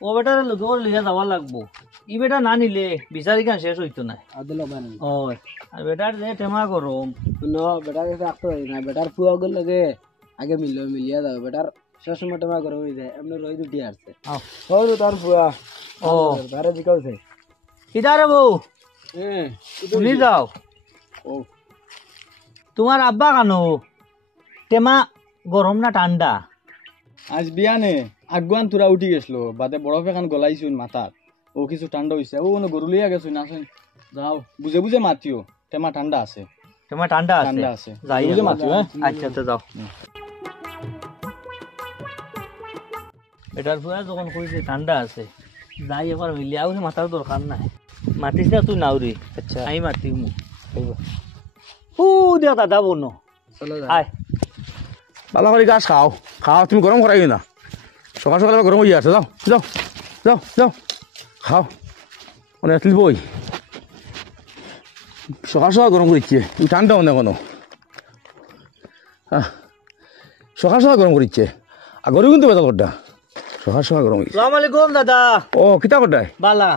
ও better লোক লিয়া যাওয়া লাগবো ই বেটা না নিলে বিচারি কান শেষ হইতো না ওই আর বেটার যে টেমা গরম বেটার কাছে রাখতে পারি না বেটার ফুয়া গেল লাগে আগে মিলিয়া যাবে বেটার শেষ সময় টেমা গরম হয়ে যায় এমনি রই দুটি আসছে তোর ফুয়া ও তারে জিকাউছে কিদারে বউ শুনি যাও ও তোমার আব্বা কানো টেমা গরম না ঠান্ডা আজ বিয়ানে আগুয়ান তোরা উঠি গেছিল বাদে বরফ এখন গলাইছুন মাথার ও কিছু ঠান্ডা হয়েছে ও কোনো গরু লিয়া গেছুন আসেন যাও বুঝে বুঝে মাতিও টেমা ঠান্ডা আছে টেমা ঠান্ডা ঠান্ডা আছে আছে যাই বুঝে মাতিও হ্যাঁ আচ্ছা তো যাও এটার ফুয়া যখন কইছে ঠান্ডা আছে যাই একবার মিলিয়া আউরে মাথার দরকার নাই মাতিস না তুই নাউরি আচ্ছা আমি মাতিমু ও দিয়া দাদা বনো চলো আয় ভালো করে গাছ খাও খাও তুমি গরম করাই না সকাল সকাল গরম হয়ে আছে যাও যাও যাও যাও খাও মানে এতলি বই সকাল সকাল গরম করিচ্ছে তুমি ঠান্ডা মনে কোনো সকাল সকাল গরম করিচ্ছে আর গরম কিন্তু বেতা করটা সকাল সকাল গরম হয়েছে আসসালামু আলাইকুম দাদা ও কিতা করটাই বালা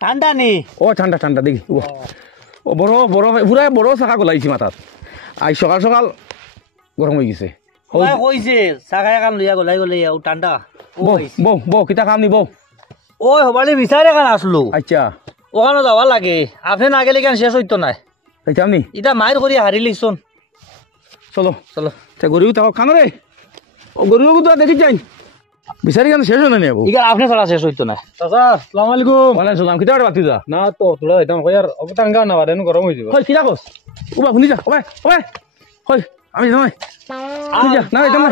ঠান্ডা নি ও ঠান্ডা ঠান্ডা দেখি ও বড় বড় পুরা বড় চাকা গলাইছি মাথার আজ সকাল সকাল গরম হয়ে গেছে ওই কইছে সাগা কান লইয়া গলাই গলে ও ঠান্ডা বৌ বৌ বৌ কিতা কাম নি বৌ ওই হবালি বিচারে কান আসলো আচ্ছা ওখানে যাওয়া লাগে আপনি না গেলে কেন শেষ হইতো না এই কাম নি এটা মায়ের করি হারি লিখছন চলো চলো তে গরু তাও খানো রে ও গরু তো দেখি যাই বিচারি কেন শেষ হয় না নেবো ইগার আপনি ছাড়া শেষ হইতো না চাচা আসসালামু আলাইকুম ওয়ালাইকুম সালাম কিতা বাতি যা না তো তোরা এটা কয়ার অবতান গাও না বাদেন গরম হয়ে যাব কই কিতা কস উবা শুনি যা ওবে ওবে কই আমি যাই শুনি যা না এটা না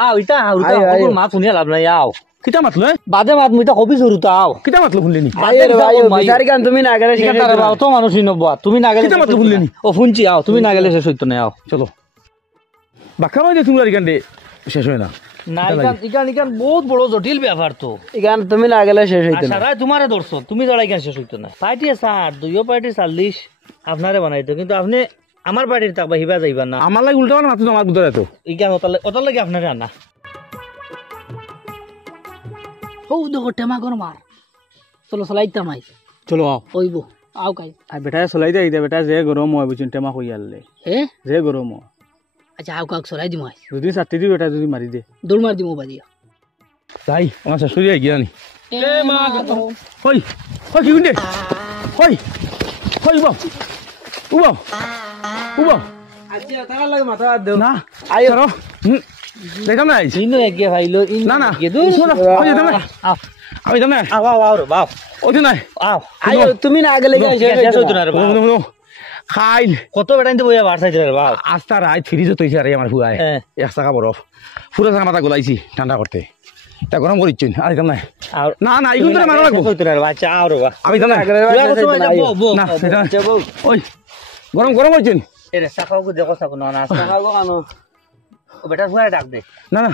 আও ইটা হাউতা ওগুলো মা শুনিয়া লাভ নাই আও কিতা মাতলো বাদে মাত মুইটা কবি জরুতা আও কিতা মাতলো শুনলি নি বিচারি কান তুমি না গেলে ঠিক আছে বাবা তো মানুষ নবা তুমি না গেলে কিতা মাতলো শুনলি নি ও শুনছি আও তুমি না গেলে শেষ হইতো না আও চলো বাক্কা মাই তুমি আর কান্দে শেষ হয় না না ইকান বহুত বড় জটিল ব্যাপার তো এখানে তুমি না গেলে শেষ হইতো না সারা তোমারে দর্শক তুমি দাঁড়াই কেন শেষ হইতো না পার্টি স্যার দুইও পার্টি 40 আপনারে বানাইতো কিন্তু আপনি আমার পার্টির তাকবা হিবা যাইবা না আমার লাগে উল্টা মাতলো আমার গুদরে তো ইকান ওটার লাগে আপনারে আনা ও দেখো টেমা গরম আর চলো চলাইতাম আই চলো আও ওইব আও কাই আর বেটা চলাই দে ইদে বেটা যে গরম হয় বুঝুন টেমা কই আললে হে যে গরম হয় আচ্ছা আও কাক চলাই দিম আই যদি সাতি দি বেটা যদি মারি দে দৌড় মার দিম বাদিয়া তাই আমার শাশুড়ি আই গিয়া নি টেমা কই কই কি গুন্ডে কই কই উবা উবা উবা আচ্ছা তার লাগে মাথা দেও না আইও দেখো না ইনো এগিয়ে ভাইলো না না গেদু শোনো ওই তুমি আও আমি তুমি আও আও আও বাও ওই তুমি আও আইও তুমি না গেলে শেষ হইতো না রে বাও খাইল কত বেটাইতে বইয়া বার চাইতে রে বাও আস্তা রাত ফ্রিজে তৈছে আরে আমার হুয়ায় হ্যাঁ। এক চাকা বরফ পুরো চাকা মাথা গলাইছি ঠান্ডা করতে তা গরম করিচ্ছেন আর এটা নাই আর না না এইগুলো তো মারা লাগবো শেষ হইতো না রে বাচ্চা আও রে বা আমি জানা না সেটা ওই গরম গরম হইছেন এ রে সাকাও দেখো সাকো না না সাকাও কানো ও বেটা ফুয়ারে ডাক দে না না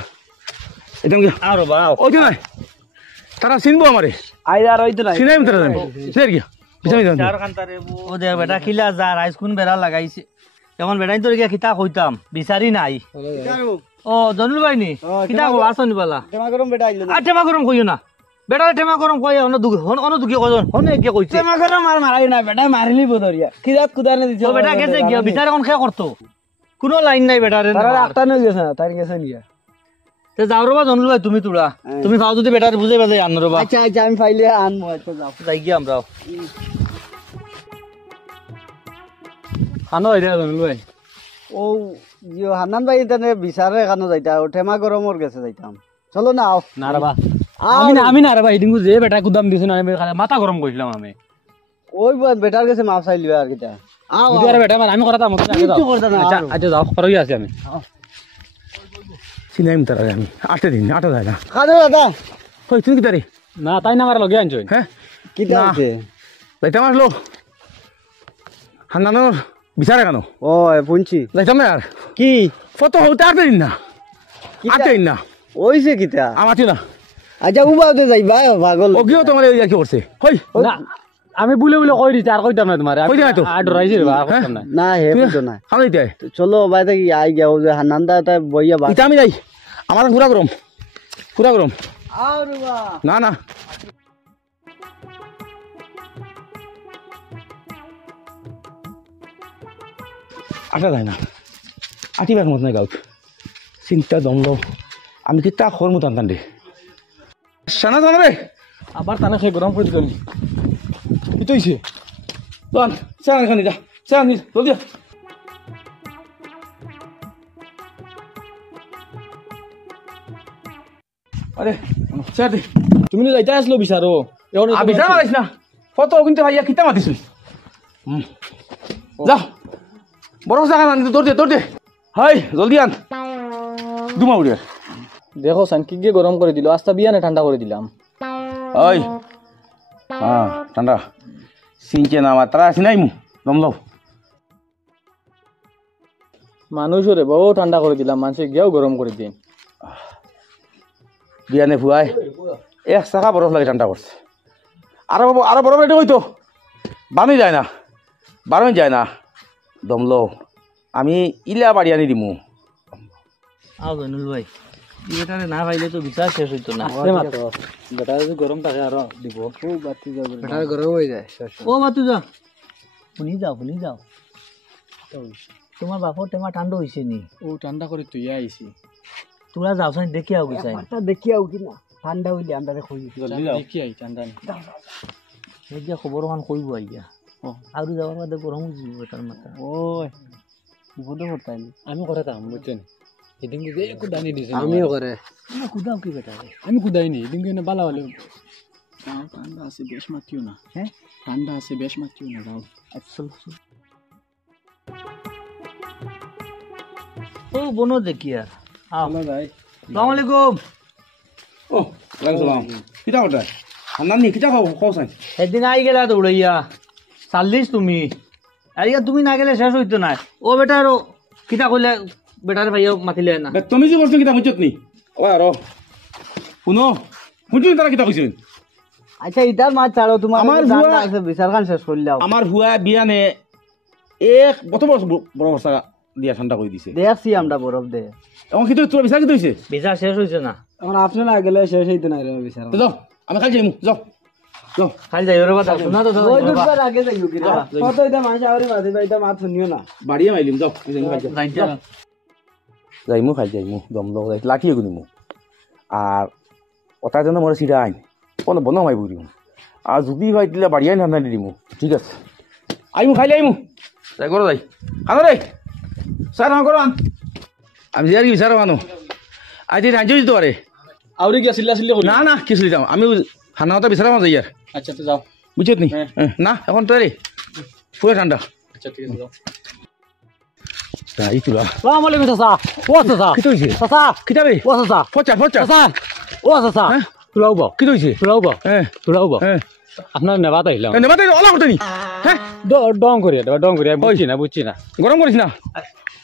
এটা কি আও রে বাও ওই নাই তারা চিনবো আমারে আইরা রইতো না চিনাই তারা জানি চিনাই কি বিচামি জানি চার কান্তারে ও দে বেটা খিলা যা রাইস কোন বেড়া লাগাইছে এখন বেটাই তো গিয়া খিতা কইতাম বিচারি নাই ও জনুল ভাই নি খিতা কো আসনি বালা টেমা গরম বেটা আইলো আর টেমা গরম কইও না বেটা টেমা গরম কই অন দুকি কইজন হন একে কইছে টেমা গরম আর মারাই না বেটা মারিলি বদরিয়া কিরাত কুদানে দিছো ও বেটা গেছে গিয়া বিচার কোন খে করতো কোনো লাইন নাই বেটা রে তারা আটটা নই গেছে না তার গেছে নিয়া তে যাও রবা জনুল ভাই তুমি তুড়া তুমি খাও যদি বেটার বুঝে বাজে আন রবা আচ্ছা আচ্ছা আমি ফাইলে আনমু আচ্ছা যাও যাই গিয়া আমরাও খানো এটা জানিল ভাই ও জিও হান্নান ভাই তানে বিচারে কানো যাইতা ও টেমা গরমর গেছে যাইতাম চলো না আও না রে বা আমি না রে ভাই দিনকু যে বেটা কুদাম দিছ না আমি মাথা গরম কইছিলাম আমি ওই বেটার কাছে মাপ চাই লিবা আর কিটা আও যদি আর বেটা মানে আমি করাতাম আগে যাও কিচ্ছু করতে না, আচ্ছা আরো। আচ্ছা যাও করই আছি আমি চিনাই তারা আমি আটটা দিন আটা যায় না খাদো দাদা ওই তুমি কি তারে না তাই না আমার লগে আনছো হ্যাঁ কিটা না। আছে যাইতাম আসলো হান্নানোর বিচারে কেন ও পুঞ্চি যাইতাম না আর কি কত হতে আটটা দিন না আটটা দিন না ওইছে কিটা আমার না আচ্ছা উবাতে যাইবা পাগল ও কিও তোমার ইয়া কি করছে হই না আমি বুলে বুলে কই দিতে আর কইতাম না তোমারে কই দিনা তো? আর ডরাইছি রে বা আর কইতাম না না হে বুঝো না খানো দিতে তো চলো বাইতে কি আই গেও যে হান্নানদা তা বইয়া বা ইটা আমি যাই আমার পুরা গরম না না আসা যায় না আটিবার মত নাই গাঁত চিন্তা দমলো আমি কি তা খর মতো আনতাম রে সানা জানা রে আবার টানা খেয়ে গরম করে দিল কি হইছে দোকান চা খানি যা চা নি জলদি যা। আরে চা দে তুমি তো যাইতে আসলো বিচারো এখন বিচার মারিস না কত কিন্তু ভাইয়া কিতা মাতিস যা বড় চা খানা তোর দে হাই জলদি আন দুমা উড়িয়ার দেখো সানকি গিয়ে গরম করে দিল আস্তা বিয়ানে ঠান্ডা করে দিলাম ওই হ্যাঁ ঠান্ডা সিনচে না আমার তারা আসি নাই মু দম দাও মানুষরে বহু ঠান্ডা করে দিলাম মানুষ গিয়েও গরম করে দিন বিয়ানে ফুয়াই এক চাকা বরফ লাগে ঠান্ডা করছে আরো বরফ রেডি হইতো বানি যায় না দমলো আমি ইলা বাড়ি আনি দিমু আও জনুল ভাই বেটারে না পাইলে তো বিচার শেষ হইতো না বেটা যদি গরম থাকে আরো দিব খুব বাতি যাবে বেটার গরম হয়ে যায় ও বাতু যা শুনি যাও তোমার বাপর টেমা ঠান্ডা হয়েছে নি ও ঠান্ডা করে তুই আইছি তোরা যাও সাই দেখি আও গেছাই দেখি আও কি না ঠান্ডা হইলে আমরা কই জলদি যাও কি আই ঠান্ডা এই যে খবর খান কইব আইয়া আৰু যাওয়ার মধ্যে গরম হইছে বেটার মাথা ওই বিপদে পড়তাম আমি করে থাম বুঝছেন এদিন যে একটু দানি দিছি আমিও করে না কুদাও কি বেটারে আমি কুদাইনি এদিন কেন বালা বালে ঠান্ডা আছে বেশ মাতিও না হ্যাঁ ঠান্ডা আছে বেশ মাতিও না যাও চল ও বনো দেখি আর আও ভাই আসসালামু আলাইকুম ও সালাম কিতা কথা আন্না নি কিতা খাও সাই সেদিন আই গেলা দৌড়াইয়া চাল্লিশ তুমি আর ইয়া তুমি না গেলে শেষ হইতো না ও বেটার কিতা কইলে বেটার ভাইয়া মাতিলে না তুমি যে বলছো কিতা বুঝছত নি ও আর শুনো শুনছি তারা কিতা কইছেন আচ্ছা ইটার মাছ ছাড়ো তোমার আমার জানা বুয়া- আছে বিচার খান শেষ করলাও আমার হুয়া বিয়ানে এক কত বড় বর্ষা দিয়া ঠান্ডা করে দিছে দেখছি আমরা বরফ দে এখন কিন্তু তোর বিচার কি হইছে বিচার শেষ হইছে না এখন আপনি না গেলে শেষ হইতে না রে বিচার যাও আমি খাই যাইমু যাও খালি যাই ওর কথা শোনা তো ওই দুবার আগে যাইও কি কত এটা মানুষ আরে বাদে বাইটা মাছ শুনিও না বাড়িয়ে মাইলিম যাও যাইতে যাইমু খাই যাইমু দম দম লাঠি এগুনিমু আর ওটার জন্য মোর সিধা আইন কোনো বন্ধ মাই বুড়িম আর যদি ভাই দিলে বাড়িয়ে ঠান্ডা দিমু ঠিক আছে আইমু খাইলে আইমু যাই করো যাই খানো রে স্যার আমার করো আন আমি যে আর কি বিচারো আনো আজ রাজ্য দিতে পারে আউরি কি চিল্লা চিল্লি করি না না কিছু যাও আমি খানা কথা বিচারা যাই আর আচ্ছা তো যাও বুঝছত নি না এখন তো রে পুরো ঠান্ডা আচ্ছা ঠিক আছে যাও তাই তুলা আসসালামু আলাইকুম চাচা ও চাচা কি হইছে চাচা কিতা রে ও চাচা ফচা চাচা ও চাচা হ্যাঁ? তুলাও বা কি হইছে তুলাও বা হ্যাঁ তুলাও বা হ্যাঁ আপনার নেবাত আহিলাম নেবা তাই অলা করতে নি হ্যাঁ ডং করিয়া বুঝছি না গরম করিস না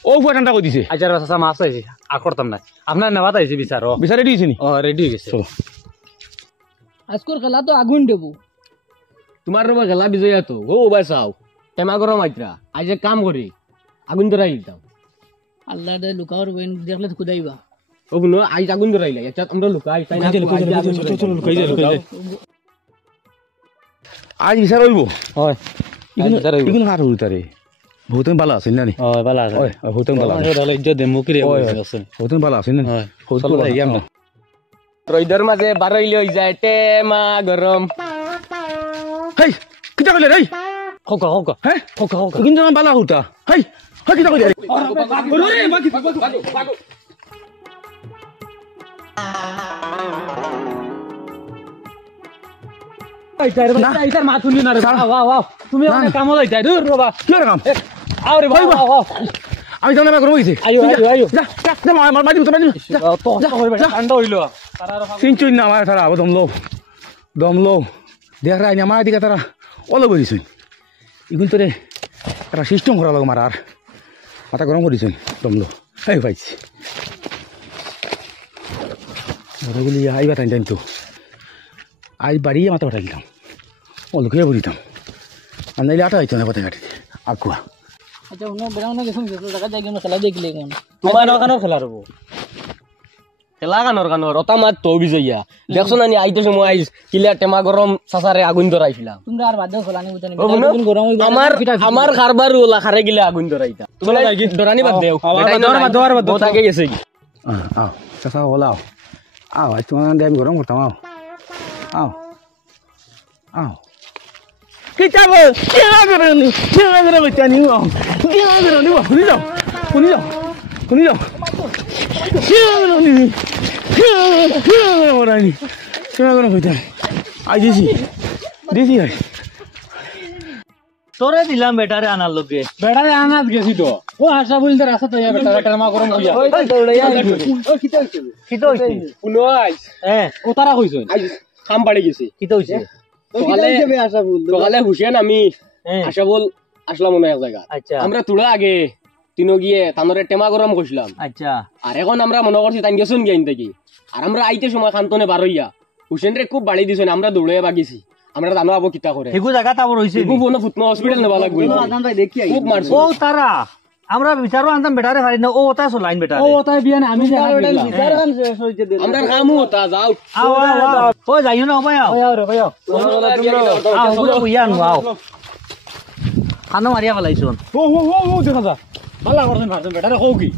ও পুরা ঠান্ডা করে দিছে আচ্ছা চাচা মাছ আইছি আর করতাম না আপনার নেবাত আইছি বিচার বিচারে দিয়েছি নি ও রেডি হয়ে গেছে চলো আজকের খেলা তো আগুন দেবো তোমার রবা খেলা বিজয় তো ও ভাই চাও টেমা গরম আইতরা আজ এক কাম করি আগুন ধরাই দিতাম আল্লাহ দে লুকাওর বেন দেখলে খুদাইবা ও বলো আজ আগুন ধরাইলা আচ্ছা আমরা লুকাই তাই না আজ বিচার হইব হয় ইগুন হার হইতা রে বহুতন ভালো আছে না নি হয় ভালো আছে ওই বহুতন ভালো আছে তাহলে ইজ্জত দে মুকিরে আছে বহুতন ভালো আছে না হয় বহুতন ভালো আছে না রইদার মাঝে বারইলে হই যায় টেমা গরম হেই কিটা কইলে রে হোকা হোকা হ্যাঁ হোকা হোকা কিন্তু ভালো হইতা হেই হেই কিটা কইলে এইটার মা শুনি না রে ওয়াও ওয়াও তুমি অনেক কাম হইতা দূর বাবা কি কাম আরে বাবা ওয়াও আমি জানা গরম হইছে আইও আইও আইও যা যা যা মারি তো তো হইবে ঠান্ডা হইলো চিনচুই না আমার তারা দম লো দেখ রাই না আমার দিকে তারা অলো করিস ইগুন তোরে তারা সিস্টেম করা লাগো মারার মাথা গরম করিস দম লো এই পাইছি বলি আইবা টাইম টাইম তো আজ বাড়িয়ে মাথা পাঠা গেলাম অলো খেয়ে বলিতাম আর নাইলে আটা হইতো না পথে ঘাটে আগুয়া আচ্ছা উনি বেরাও না গেছুন জায়গা যাই গেম খেলা দেখলে কোন তোমার ওখানেও খেলা রবো খেলা গানোর ওটা মাত তো বিজয়া দেখছো না নি আইতে সময় আইস কিলা টেমা গরম সাসারে আগুন ধরাইছিলাম তোমরা আর বাদ খোলানি বুঝানি ও শুনো, আমার খারবার ওলা খারে গিলা আগুন ধরাইতা তোমরা ধরানি বাদ দেও বহুত আগে গেছে কি আও চাচা ওলাও আও আজ তোমার আমি গরম করতাম আও আও আও কিতাব তোরে দিলাম বেটারে আনার লোকে বেটারে আনাত গেছি তো ও আশা বলি তো রাস্তা তো বেটারে টেমা গরম কইয়া কিতো হইছে শুনো আইস হ্যাঁ ও তারা কইছন আইস কাম পাড়ে গেছে কিতো হইছে সকালে হুসেন আমি হ্যাঁ আশা বল আসলাম মনে এক জায়গা আচ্ছা আমরা তুলা আগে তিনো গিয়ে তানরে টেমা গরম করছিলাম আচ্ছা আর এখন আমরা মনে করছি তাই গেছুন গিয়ে থেকে আর আমরা আইতে সময় খান্তনে বার হইয়া হুসেন রে খুব বাড়ি দিছেন আমরা দৌড়ে বাগিছি আমরা জানো আবো কিতা করে এগু জায়গা তাবর হইছে খুব কোনো ফুটনো হসপিটাল নেবা লাগবে খুব মারছো ও তারা আমরা বিচারো আনতাম বেটারে পারি না ও ওটাই লাইন বেটারে ওটাই বিয়া না আমি আমরা কামু তা যাও আও ও যাইও না ভাই আও আও পুরো বুইয়া আনো আও খানো মারিয়া ফেলাইছুন দেখা যা ভালো করছেন ভাবছেন বেটারে কও কি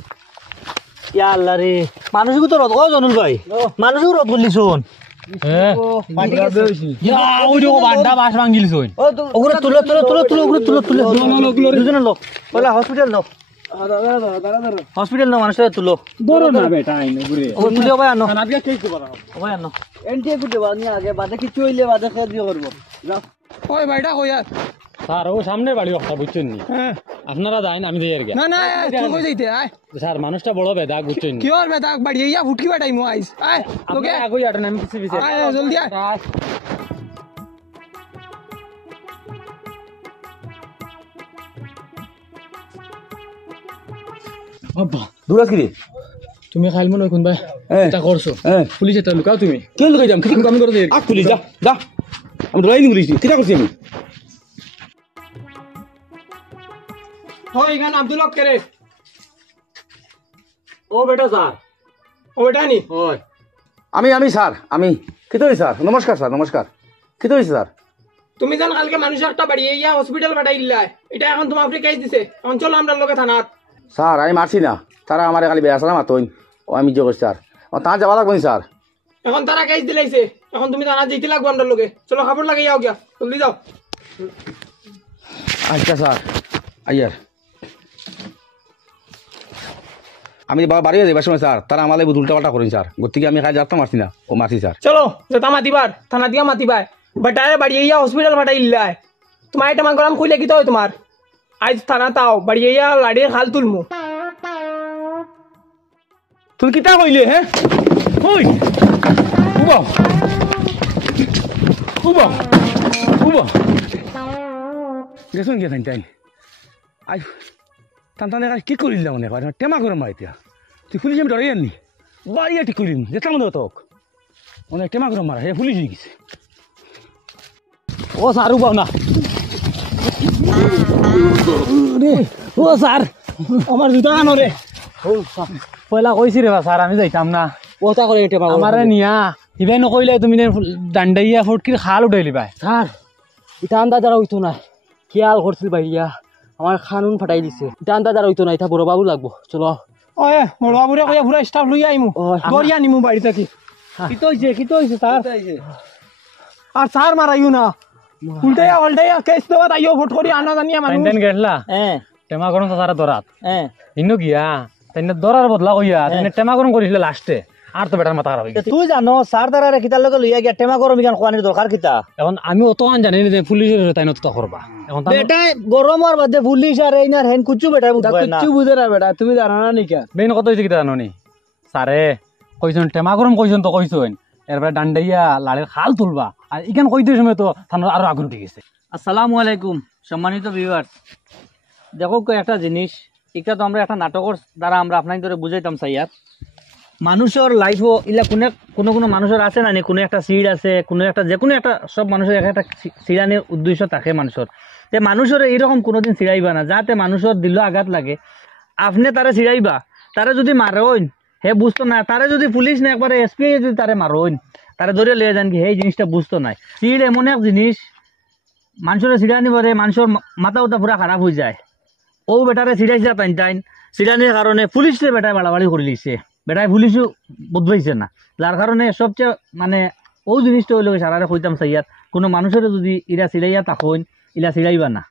ইয়া আল্লাহ রে মানুষকে তো রদ ও জনুল ভাই মানুষকে রদ করলিছুন ওগুলো তুলো তুলো তুলো তুলো ওগুলো তুলো তুলো দুজনে লো বলা হসপিটাল নো হসপিটাল নো মানুষের তুলো ধরো না বেটা আইনে ঘুরে ওগুলো তুলে ভাই আনো আজকে কেস দেব না ভাই আনো এনটি একটু বানি আগে বাদে কিছু হইলে বাদে খেয়ে দিয়ে করবো ওই ভাইটা কইয়া স্যার ও সামনে বাড়ি কথা বুঝছেন নি আপনারা যাইন আমি যাই আর না না তুই কই যাইতে আয় স্যার মানুষটা বড় বেদা বুঝছেন কি আর বেদা বাড়ি ইয়া ফুটকি বাটাই মো আইস আয় তোকে আগই আট নাম কিছু বিছে আয় জলদি আয় আব্বা দূরাস কি রে তুমি খাইল মনে কোন ভাই এটা করছো পুলিশ এটা লুকাও তুমি কে লুকাই যাম কিতা কাম করে দে আক পুলিশ যা যা আমি ধরাই নি পুলিশ কিতা করছি আমি হয় গান আব্দুল হক করে ও বেটা স্যার ও বেটা নি হয় আমি স্যার আমি কিতা হইছে স্যার নমস্কার স্যার নমস্কার কিতা হইছে স্যার তুমি জান কালকে মানুষ একটা বাড়ি ইয়া হসপিটাল পাঠাই দিলা এটা এখন তোমার আপনি কেস দিছে এখন চলো আমরা লোকে থানাত স্যার আমি মারছি না তারা আমার খালি বেয়া সালাম আতইন ও আমি যে করছি স্যার ও তা যাবা লাগবে স্যার এখন তারা কেস দিলাইছে এখন তুমি থানা যেতে লাগবো আমরা লোকে চলো খবর লাগাই যাও গিয়া জলদি যাও আচ্ছা স্যার আইয়ার আমি বাড়ি যাবার সময় স্যার তারা আমার উল্টা পাল্টা করেন স্যার গতিকে আমি কাজ যাতে মারছি না ও মারছি স্যার চলো যেটা মাতিবার থানা দিয়া মাতিবার বাটারে বাড়ি ইয়া হসপিটাল পাঠাই দিলা তোমার এটা মান গরম কইলে কি তো তোমার আজ থানা তাও বাড়ি ইয়া লাড়িয়ে খাল তুলমু তুই কিতা কইলে হ্যাঁ ওই উবা উবা উবা গেছুন গেছেন তাই আই টানটানে কি করিল মনে হয় টেমা গরম এতিয়া তুই পুলিশ আমি ডরাই আননি বাড়িয়া ঠিক করিম যেতাম মনে তোক অনেক টেমা গরম মারা হে পুলিশ হয়ে গেছে ও স্যার উবাও না ও স্যার আমার জুতা আনো রে পয়লা কইছি রে স্যার আমি যাইতাম না ওটা করে এটা পাবো আমারে নিয়া ইবে নকইলে তুমি ডান্ডাইয়া ফুটকির খাল উঠাইলি ভাই স্যার এটা আন্দাজারা হইতো না খেয়াল করছিল ভাইয়া আমার খানুন ফাটাই দিছে এটা আন্দাজারা হইতো না এটা বড় বাবু লাগবো চলো ওয়ে বড় বাবুরে কইয়া পুরা স্টাফ লই আইমু গড়িয়া নিমু বাড়ি থেকে কি তো হইছে স্যার আর স্যার মারাইও না উল্টাইয়া কেস দেওয়া তাইও ভোট করি আনা জানিয়া মানুষ টাইন গেছলা হ্যাঁ টেমা গরম সারা দরাত হ্যাঁ ইন্ন গিয়া তাইনে দরার বদলা কইয়া তাইনে টেমা গরম করিছিল লাস্টে আর তো বেটার মাথা খারাপ হয়ে গেছে তুই জানো স্যার দ্বারা কিতার লগে লইয়া গিয়া টেমা গরম ইগান খোয়ানির দরকার কিতা এখন আমি অত জানি না যে পুলিশের তাইন তো করবা এখন বেটা গরমের মধ্যে পুলিশ আর এই না হেন কুচু বেটা বুঝবে না কিচ্ছু বুঝে না বেটা তুমি জানো না নিকা মেইন কথা হইছে কিতা জানো নি সারে কইছন টেমা গরম কইছন তো কইছন এরপরে ডান্ডাইয়া লাড়ের খাল তুলবা আর ইখান কইতে সময় তো থানার আরো আগুন উঠে গেছে আসসালামু আলাইকুম সম্মানিত ভিউয়ার্স দেখো একটা জিনিস এটা তো আমরা একটা নাটকের দ্বারা আমরা আপনাদের বুঝাইতাম চাইয়ার মানুষের লাইফও ইলা কোনো কোনো মানুষের আছে না কোনো একটা সিট আছে কোনো একটা যে কোনো একটা সব মানুষের একটা সিরানির উদ্দেশ্য থাকে মানুষের তে মানুষের এইরকম কোনোদিন সিরাইবা না যাতে মানুষের দিল আঘাত লাগে আপনি তারা সিরাইবা তারা যদি মারেন হে বুঝতো না, তারে যদি পুলিশ না একবারে এসপি যদি তারে মারোন, তারে ধরে লিয়ে যান কি এই জিনিসটা বুঝতো না। সিট এমন এক জিনিস মানুষের সিডানি পরে মানুষের মাথা উঠা পুরা খারাপ হয়ে যায়। ও বেটারে সিডাইছে টাইন সিডানির কারণে পুলিশে বেটায় বাড়াবাড়ি করে লিছে, বেটায় পুলিশও বদলাইছে না, যার কারণে সবচেয়ে মানে ও জিনিসটা হইল সারারে কইতাম সাইয়ার কোনো মানুষের যদি ইরা সিলাইয়া তখন ইলা সিলাইবা না।